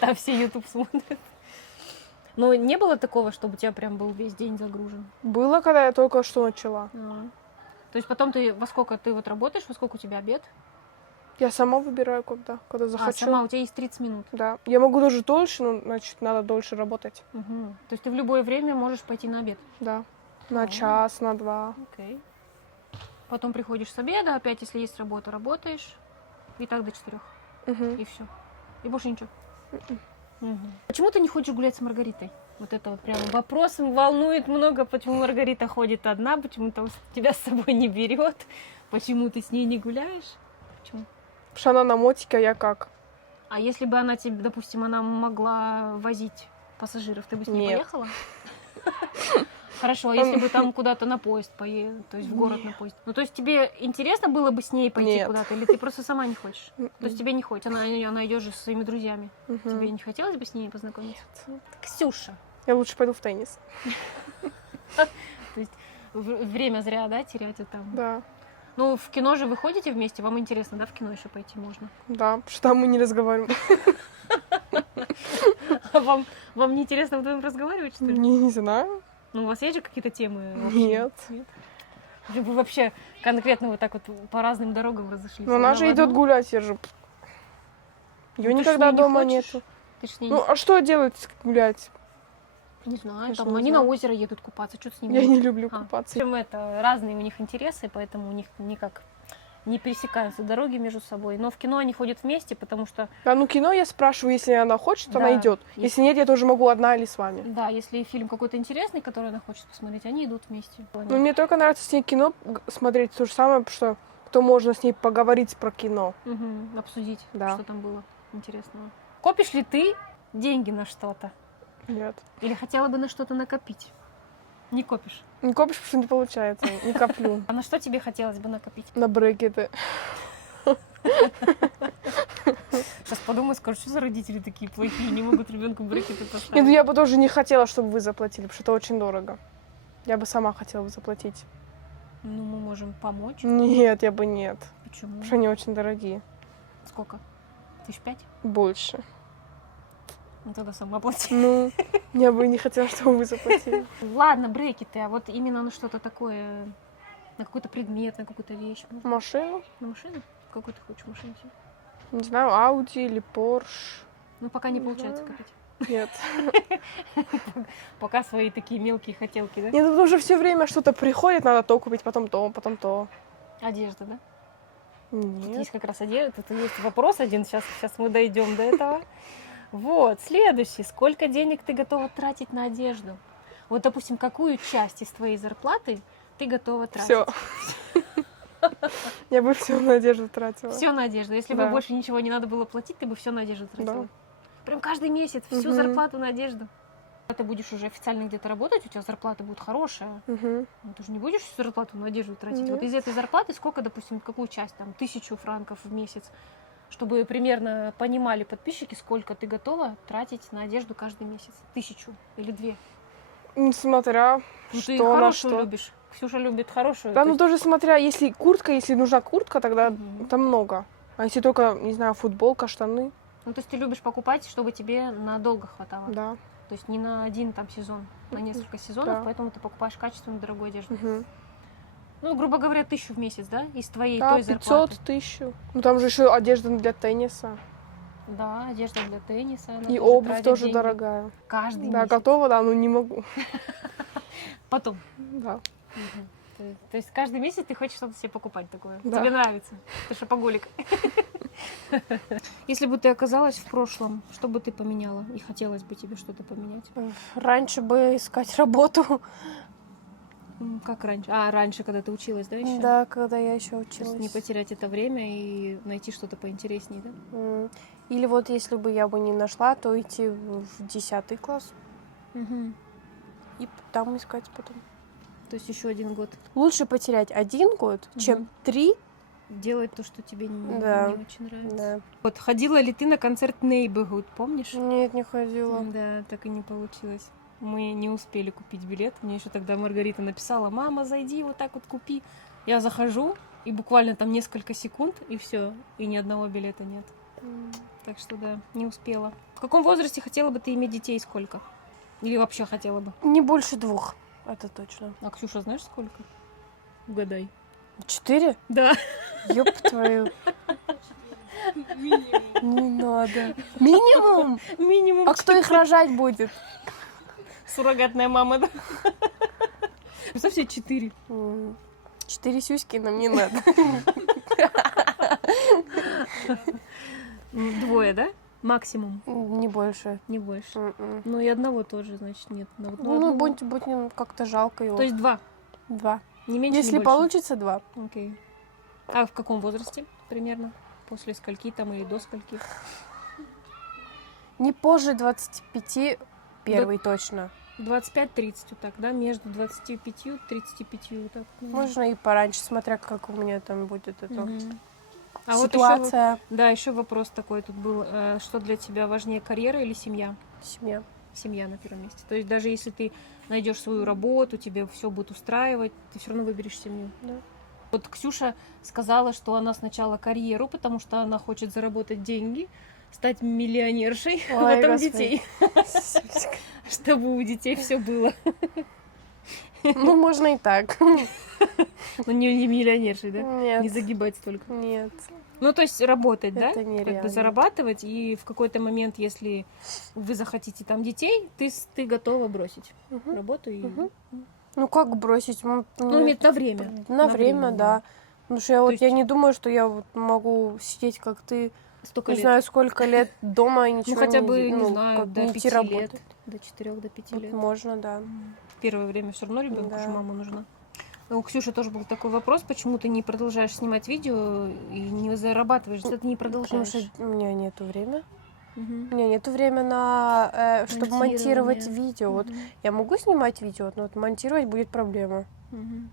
Там все YouTube смотрят. Но не было такого, чтобы у тебя прям был весь день загружен? Было, когда я только что начала. То есть потом ты во сколько ты вот работаешь, во сколько у тебя обед? Я сама выбираю, когда А, захочу. сама у тебя есть 30 минут. Да. Я могу даже дольше, но, значит, надо дольше работать. Мгм. То есть ты в любое время можешь пойти на обед? Да. На А. час, на 2. Окей. Потом приходишь с обеда, опять, если есть работа, работаешь. И так до 4. Мгм. И все. И больше ничего. Мгм. Мгм. Почему ты не хочешь гулять с Маргаритой? Вот это вот прям вопрос волнует много, почему Маргарита ходит одна, почему тебя с собой не берет, почему ты с ней не гуляешь? Почему? Потому что она на мотике, а я как? А если бы она тебе, допустим, она могла возить пассажиров, ты бы с ней Нет. поехала? Хорошо, а если бы там куда-то на поезд поехала, то есть в город на поезд? Ну, то есть тебе интересно было бы с ней пойти Нет. куда-то, или ты просто сама не хочешь? Мгм. То есть тебе не хочется, она идет же со своими друзьями. Мгм. Тебе не хотелось бы с ней познакомиться? Ксюша. Я лучше пойду в теннис. То есть время зря, да, терять вот там? Да. Ну, в кино же вы ходите вместе, вам интересно, да, в кино еще пойти можно? Да, потому что там мы не разговариваем. А вам не интересно вдвоем разговаривать, что ли? Не знаю. Ну, у вас есть же какие-то темы общие? Нет. Или вы вообще конкретно вот так вот по разным дорогам разошлись? Но она же в идет одну? гулять, я же. Ее Ну, ты ж с никогда ней не дома хочешь? нету. Ты ж с ней Ну, а что делать гулять? не знаю, конечно, там не они знаю. на озеро едут купаться, что с ними? Я делать? не люблю А. В купаться. общем, это разные у них интересы, поэтому у них никак не пересекаются дороги между собой. Но в кино они ходят вместе, потому что, Да, ну кино я спрашиваю, если она хочет, Да, она идет. если- Если нет, я тоже могу одна или с вами. да, если фильм какой-то интересный, который она хочет посмотреть, они идут вместе. Но мне только нравится с ней кино смотреть то же самое, потому что то можно с ней поговорить про кино. Мгм, обсудить, Да. что там было интересного. Копишь ли ты деньги на что-то? Нет. Или хотела бы на что-то накопить? Не копишь. Не копишь, потому что не получается. Не коплю. А на что тебе хотелось бы накопить? На брекеты. Сейчас подумаю, скажу, что за родители такие плохие, не могут ребенку брекеты Нет, поставить. ну я бы тоже не хотела, чтобы вы заплатили, потому что это очень дорого. Я бы сама хотела бы заплатить. Ну, мы можем помочь. Нет, я бы нет. Почему? Потому что они очень дорогие. Сколько? 5 000? Больше. Ну, тогда сама плати. Ну, я бы не хотела, чтобы вы заплатили. Ладно, брекеты, а вот именно на что-то такое, на какой-то предмет, на какую-то вещь. Можно? Машину? На машину? Какую ты хочешь машину себе? Не знаю, Ауди или Порш. Ну, пока не Не получается знаю. копить. Нет. Пока свои такие мелкие хотелки, да? Нет, ну потому что все время что-то приходит, надо то купить, потом то, потом то. Одежда, да? Тут Нет. есть как раз одежда, тут есть вопрос один, сейчас мы дойдем до этого. Вот, следующий. Сколько денег ты готова тратить на одежду? Вот, допустим, какую часть из твоей зарплаты ты готова тратить? Все. Я бы все на одежду тратила. Все на одежду. Если бы Да. больше ничего не надо было платить, ты бы все на одежду тратила. Да. Прям каждый месяц всю Мгм. зарплату на одежду. Когда ты будешь уже официально где-то работать, у тебя зарплата будет хорошая. Мгм. Ну, ты же не будешь всю зарплату на одежду тратить. Нет. Вот из этой зарплаты сколько, допустим, какую часть, там, 1000 франков в месяц, чтобы примерно понимали подписчики, сколько ты готова тратить на одежду каждый месяц. 1000 или 2. Ну, смотря Ну, ты что на хорошую что. любишь. Ксюша любит хорошую. Да, то ну есть- тоже смотря, если куртка, если нужна куртка, тогда Мгм. там много. А если только, не знаю, футболка, штаны, Ну, то есть ты любишь покупать, чтобы тебе надолго хватало. да. То есть не на один там сезон, на несколько сезонов, Да. поэтому ты покупаешь качественную дорогую одежду. Мгм. Ну, грубо говоря, 1000 в месяц, да? Из твоей Да, той 500, зарплаты. 1000. Ну там же еще одежда для тенниса. Да, одежда для тенниса. она И тоже обувь тратит тоже деньги. дорогая. Каждый Да, месяц. готова, да, но не могу. Потом. Да. Мгм. То есть каждый месяц ты хочешь что-то себе покупать такое. Да. Тебе нравится. Ты шопоголик. Если бы ты оказалась в прошлом, что бы ты поменяла? И хотелось бы тебе что-то поменять? Раньше бы искать работу. Как раньше? А, раньше, когда ты училась, да, еще? Да, когда я еще То есть училась. не потерять это время и найти что-то поинтереснее, да? Или вот если бы я бы не нашла, то идти в 10 класс Угу. и там искать потом. То есть еще 1 год. Лучше потерять 1 год, чем 3. Делать то, что тебе Да. не очень нравится. Да. Вот, ходила ли ты на концерт Neighborhood, помнишь? Нет, не ходила. Да, так и не получилось. Мы не успели купить билет. Мне еще тогда Маргарита написала: мама, зайди, вот так вот купи. Я захожу, и буквально там несколько секунд, и все, и ни одного билета нет. Так что да, не успела. В каком возрасте хотела бы ты иметь детей, сколько? Или вообще хотела бы? Не больше 2, это точно. А Ксюша, знаешь, сколько? Угадай. 4? Да. Ёб твою. Не надо. Минимум? Минимум А кто их рожать будет? суррогатная мама, да? Представь себе 4. 4 сюськи нам не надо. 2, да? Максимум, Не больше. не больше. М-м. Ну и одного тоже, значит, нет. Ну, будь как-то жалко его. То есть 2. 2. Не меньше, Если не больше. получится, 2. Окей. А в каком возрасте примерно? После скольки там или до скольки? Не позже 25, первый точно. 25-30 вот так, да? Между 25 и 35 вот так. Можно и пораньше, смотря как у меня там будет эта Мгм. А вот ситуация. еще, да, еще вопрос такой тут был. Что для тебя важнее, карьера или семья? Семья. Семья на первом месте. То есть даже если ты найдешь свою работу, тебе все будет устраивать, ты все равно выберешь семью. Да. Вот Ксюша сказала, что она сначала карьеру, потому что она хочет заработать деньги, стать миллионершей, а Ой, потом Господи. детей, чтобы у детей все было. Ну, можно и так. Но не миллионершей, да? Нет. Не загибать столько. Нет. Ну, то есть работать, да? Это Как нереально. бы зарабатывать, и в какой-то момент, если вы захотите там детей, ты готова бросить Мгм. работу и... Мгм. Ну, как бросить? Ну, имеет на время. На время, да. Потому что я вот есть- я не думаю, что я вот могу сидеть, как ты, Столько не лет. знаю, сколько лет дома и Ну, ничего хотя не бы, ну, не знаю, как до не 5 идти лет. работать. До 4, до 5 Вот лет. можно, да. В первое время все равно ребенку Да. же мама нужна. Но у Ксюши тоже был такой вопрос, почему ты не продолжаешь снимать видео и не зарабатываешь, что ты не Потому продолжаешь. что у меня нету времени. Мгм. У меня нету времени на чтобы монтировать Монтирование. видео. Вот Мгм. я могу снимать видео, но вот монтировать будет проблема. Мгм.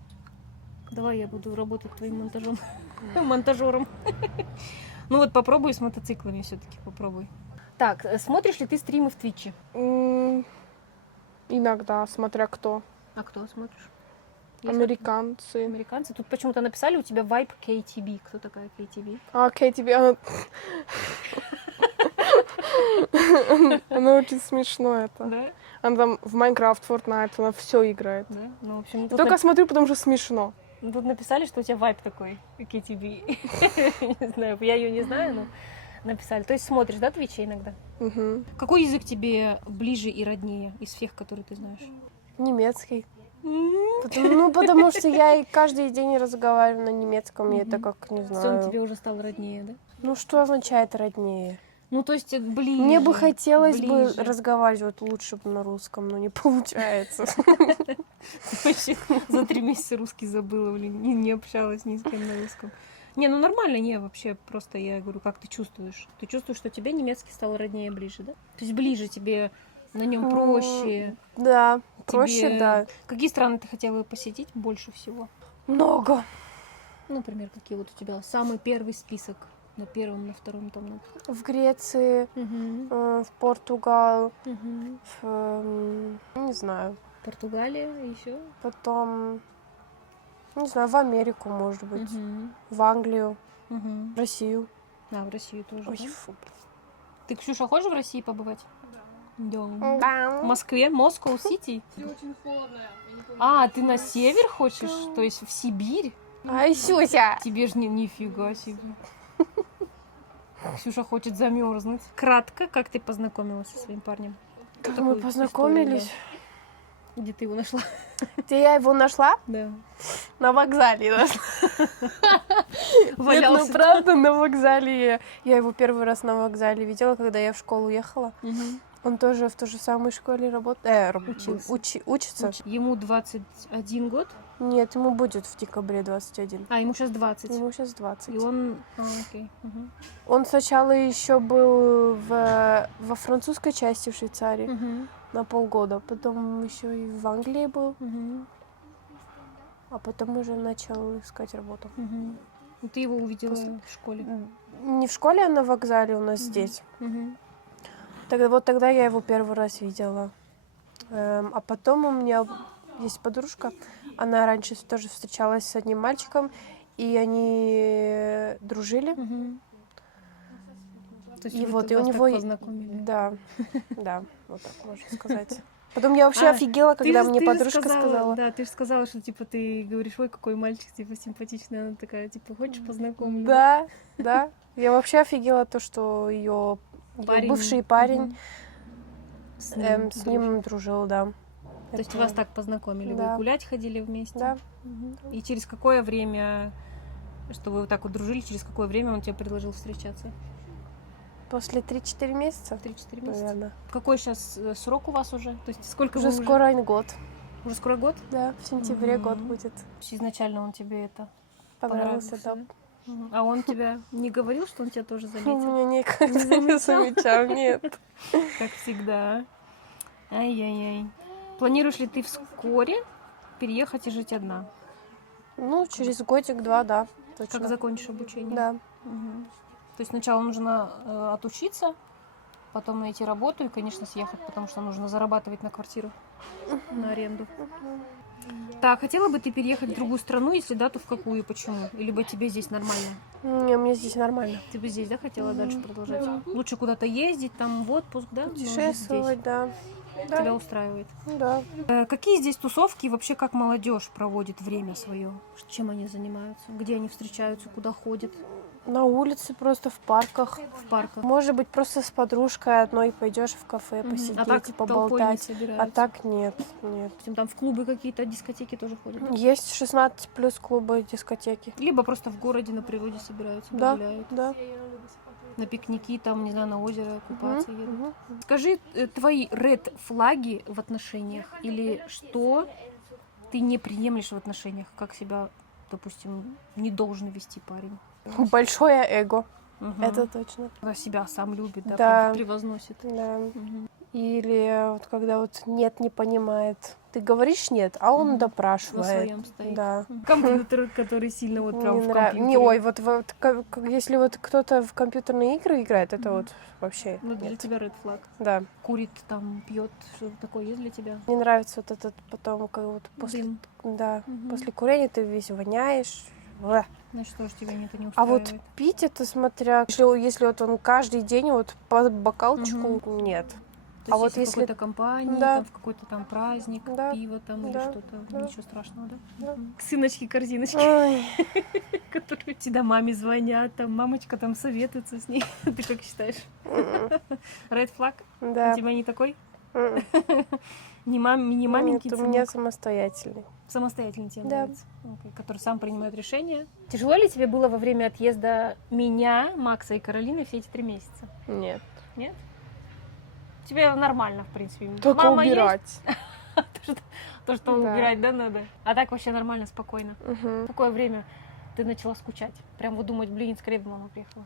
Давай я буду работать твоим монтажом. Монтажером. Ну вот попробуй с мотоциклами все-таки попробуй. Так, смотришь ли ты стримы в Твиче? Иногда, смотря кто. А кто смотришь? Есть Американцы. американцы. Тут почему-то написали у тебя Vibe KTB. Кто такая KTB? А, Кэти, она очень смешно это. Да? Она там в Майнкрафт, Fortnite, она все играет. Да. Ну, в общем, Я тут, только смотрю, потому что смешно. тут написали, что у тебя вайб такой, KTB. Не знаю, я ее не знаю, но написали. То есть смотришь, да, Твиче иногда? Мгм. Какой язык тебе ближе и роднее из всех, которые ты знаешь? Немецкий. Потому что я и каждый день разговариваю на немецком, и это как, не Он знаю. тебе уже стал роднее, да? Ну, что означает роднее? Ну, то есть ближе. Мне бы хотелось ближе. бы разговаривать лучше на русском, но не получается. Вообще за 3 месяца русский забыла, блин, не общалась ни с кем на русском. Не, ну нормально, не, вообще, просто я говорю, как ты чувствуешь? Ты чувствуешь, что тебе немецкий стал роднее ближе, да? То есть ближе тебе, на нем проще. Да, проще, Тебе- да. Какие страны ты хотела бы посетить больше всего? Много. Ну, например, какие вот у тебя самый первый список на первом, на втором там? В Греции, Угу. в Португал, Угу. не знаю, Португалия еще? потом, не знаю, в Америку, может быть, в Англию, в Россию. А, в Россию тоже. Ой, да? фу. Ты, Ксюша, хочешь в России побывать? Да. В Да. Москве, Москва-Сити? Очень холодно. Я не помню. А, ты на север хочешь? То есть в Сибирь? Ай, Сюся! Тебе же нифига себе. Ксюша хочет замерзнуть. Кратко, как ты познакомилась со своим парнем? Как Такую мы познакомились? историю, да. Где ты его нашла? Где я его нашла? Да. На вокзале нашла. Нет, ну Валялся. правда, на вокзале. Я его первый раз на вокзале видела, когда я в школу ехала. Мгм. Он тоже в той же самой школе работает. Учился. Учится? Ему 21 год, Нет, ему будет в декабре 21. а ему сейчас 20. Ему сейчас 20. И он... окей. Мгм. Он сначала еще был во французской части в Швейцарии Мгм. на полгода, потом еще и в Англии был, Мгм. а потом уже начал искать работу. Мгм. И ты его увидела После- в школе. Не в школе, а на вокзале у нас здесь. Мгм. Тогда я его первый раз видела. А потом у меня есть подружка, она раньше тоже встречалась с одним мальчиком, и они дружили. Мгм. То есть И вы вот, и у вас так него познакомили. Да, да, вот так можно сказать. Потом я вообще А, офигела, когда Ты мне же подружка сказала. Да, ты же сказала, что типа ты говоришь, ой, какой мальчик, типа симпатичный. Она такая, типа, хочешь познакомлю? Да, да. Я вообще офигела то, что ее Парень. бывший парень Мгм. С с ним дружил, да. То есть вас так познакомили? Вы Да. гулять ходили вместе? Да. Мгм. И через какое время, что вы вот так вот дружили, через какое время он тебе предложил встречаться? После 3-4 месяца, 3-4 месяца? наверное. Какой сейчас срок у вас уже? То есть сколько Уже вы скоро год. Уже скоро год? Да, в сентябре год Мгм. будет. То есть изначально он тебе это Понравился, да. Мгм. А он тебя не говорил, что он тебя тоже Он заметил? меня никогда не замечал, нет. Как всегда. Ай-яй-яй. Планируешь ли ты вскоре переехать и жить одна? Ну, через годик-два, да, точно. Как закончишь обучение? Да. Мгм. То есть сначала нужно отучиться, потом найти работу и, конечно, съехать, потому что нужно зарабатывать на квартиру, на аренду. Так, хотела бы ты переехать в другую страну, если да, то в какую и почему? Или бы тебе здесь нормально? Не, мне здесь нормально. Ты бы здесь, да, хотела дальше продолжать? Лучше куда-то ездить, там в отпуск, да? но жить здесь. Путешествовать, да. Тебя Да, устраивает. да. Какие здесь тусовки и вообще как молодежь проводит время свое? Чем они занимаются? Где они встречаются? Куда ходят? На улице, просто в парках. В парках. Может быть, просто с подружкой одной пойдешь в кафе, Мгм. посидеть, А так толпой не поболтать. собираются? А так нет, нет. Допустим, там в клубы какие-то, дискотеки тоже ходят? Да? Есть 16 плюс клубы, дискотеки. Либо просто в городе на природе собираются, Да, гуляют. да. На пикники, там, не знаю, на озеро купаться едут. Мгм. Скажи, твои ред-флаги в отношениях или что ты не приемлешь в отношениях, как себя, допустим, не должен вести парень? Большое эго, Мгм. это точно. Когда себя сам любит, да, Да. превозносит. Да. Мгм. Или вот когда вот нет, не понимает. Ты говоришь нет, а он Мгм. На допрашивает. своем стоит. Да. Мгм. Компьютер, который сильно вот прям в Не, компьютере. ой, вот если вот кто-то в компьютерные игры играет, это Мгм. вот вообще Ну, для нет. тебя ред флаг. Да. Курит, там, пьет, что-то такое есть для тебя? Мне нравится вот этот потом, как вот после, Дым. да, Мгм. после курения ты весь воняешь. Уэ. Значит, тоже тебя это не А вот устраивает. пить это смотря, если вот он каждый день вот по бокалчику, нет. То есть, вот если в если- какой-то компании, Да. там, в какой-то там праздник, Да. пиво там или Да. что-то, Да. ничего страшного, да? Да. Мгм. Сыночки-корзиночки, Ой, которые всегда маме звонят, там мамочка там советуется с ней. Ты как считаешь? Ред флаг? У да. тебя не такой? М-м. Не маменький Нет, у меня сынок? самостоятельный. Самостоятельный тебе Да. нравится? Окей, который сам принимает решения. Тяжело ли тебе было во время отъезда меня, Макса и Каролины все эти 3 месяца? Нет. Нет? Тебе нормально, в принципе. Только Мама есть? убирать. То, что Да. убирать, да, надо? А так вообще нормально, спокойно. Мгм. В какое время ты начала скучать? Прям вот думать, блин, скорее бы мама приехала.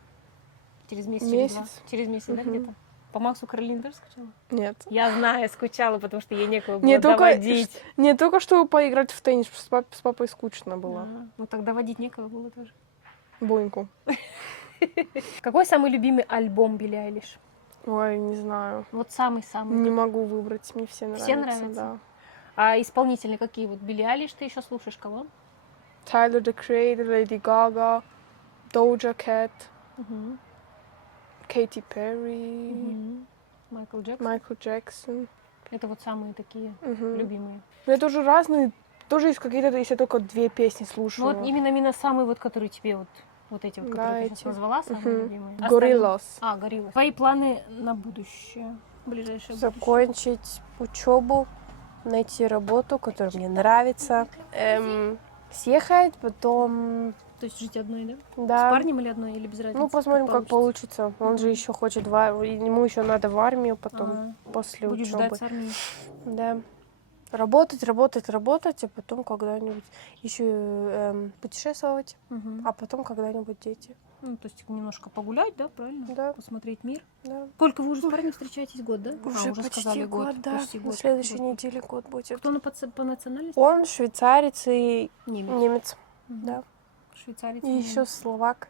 Через месяц, через два? Месяц. Через месяц, да, Мгм. где-то? По Максу Каролине тоже скучала? Нет. Я знаю, скучала, потому что ей некого было Не только, доводить. не только чтобы поиграть в теннис, потому что с папой скучно было. Ну тогда водить некого было тоже. Боньку. Какой самый любимый альбом Билли Айлиш? Ой, не знаю. Вот самый-самый. Не могу выбрать, мне все нравятся. Все нравятся? Да. А исполнители какие? Вот Билли Айлиш ты еще слушаешь кого? Tyler, the Creator, Lady Gaga, Doja Cat, Мгм. Katy Perry, Мгм. Майкл Джексон. Майкл Джексон. Это вот самые такие Мгм. любимые. Ну, это уже разные. Тоже есть какие-то, если я только 2 песни Ну слушаю. вот именно самые вот, которые тебе вот эти вот, Да, которые ты сейчас эти. назвала, самые Мгм. любимые. Gorillaz. А, Гориллас. Твои планы на будущее? Ближайшее будущее? Закончить учебу, найти работу, которая мне нравится, съехать, потом То есть жить одной, да? С Да. парнем или одной, или без разницы? Ну, посмотрим, как получится. Он Мгм. же еще хочет ему еще надо в армию потом, после Будешь учебы. ждать с армии. Да. Работать, работать, работать, а потом когда-нибудь еще путешествовать, Мгм. а потом когда-нибудь дети. Ну, то есть немножко погулять, да, правильно? Да. Посмотреть мир. Да. Сколько вы уже с парнем встречаетесь? Год, да? Уже почти сказали год, да. Почти На год. следующей Год. неделе год будет. Кто по национальности? Он швейцарец и Немец. немец, Мгм. да. Швейцарец. И еще немец. словак.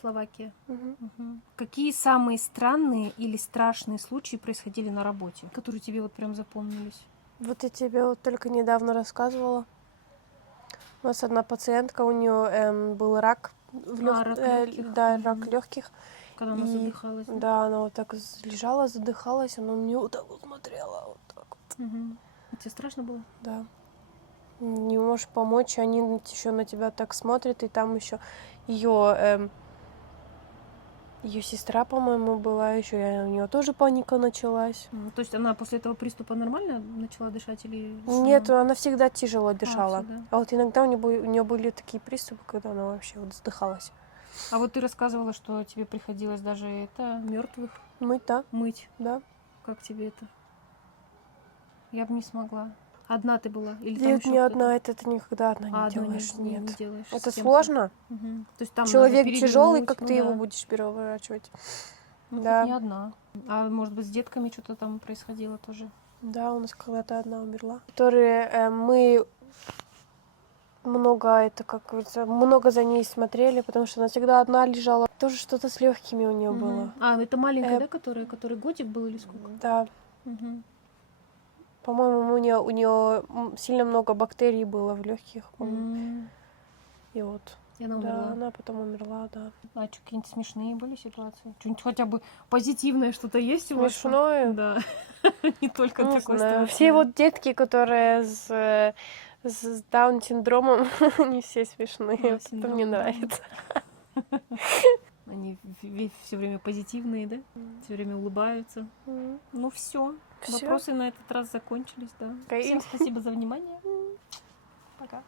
Словакия. Мгм. Мгм. Какие самые странные или страшные случаи происходили на работе, которые тебе вот прям запомнились? Вот я тебе вот только недавно рассказывала. У нас одна пациентка, у нее был рак, рак легких. да, Мгм. рак легких. Когда она И- задыхалась. Да? Да, она вот так лежала, задыхалась, она на нее вот так вот смотрела, вот так вот. Мгм. А тебе страшно было? Да. Не можешь помочь, они еще на тебя так смотрят, и там еще ее сестра, по-моему, была еще, и у нее тоже паника началась. То есть она после этого приступа нормально начала дышать или... Нет, она всегда тяжело дышала. всегда. А вот иногда у нее были такие приступы, когда она вообще вот задыхалась. А вот ты рассказывала, что тебе приходилось даже мертвых Мы, да, мыть. да. Как тебе это? Я бы не смогла. Одна ты была? Или там Нет, ещё не кто-то? одна, это ты никогда одна не одну делаешь. не Нет. делаешь. с Это кем-то. сложно. Мгм. То есть там Человек надо тяжелый, перевернуть, как ну ты его да. будешь переворачивать. Ну, Да. хоть не одна. А может быть, с детками что-то там происходило тоже? Да, у нас когда-то одна умерла. Которые мы как говорится, много за ней смотрели, потому что она всегда одна лежала. Тоже что-то с легкими у нее было. А, это маленькая, Э, да, который годик был или сколько? Да. Мгм. По-моему, у нее сильно много бактерий было в легких, по-моему. М. И вот. И она Да, умерла. она потом умерла, да. А что, какие-нибудь смешные были ситуации? Что-нибудь хотя бы позитивное что-то есть у вас? там? Смешное? Да. Не только Не такое знаю. страшное. Все вот детки, которые с Даун-синдромом, они все смешные. А, Это синдром мне Дауна. нравится. Они все время позитивные, да? Все время улыбаются. Ну все. Всё. Вопросы на этот раз закончились, да. Окей. Всем спасибо за внимание. Пока.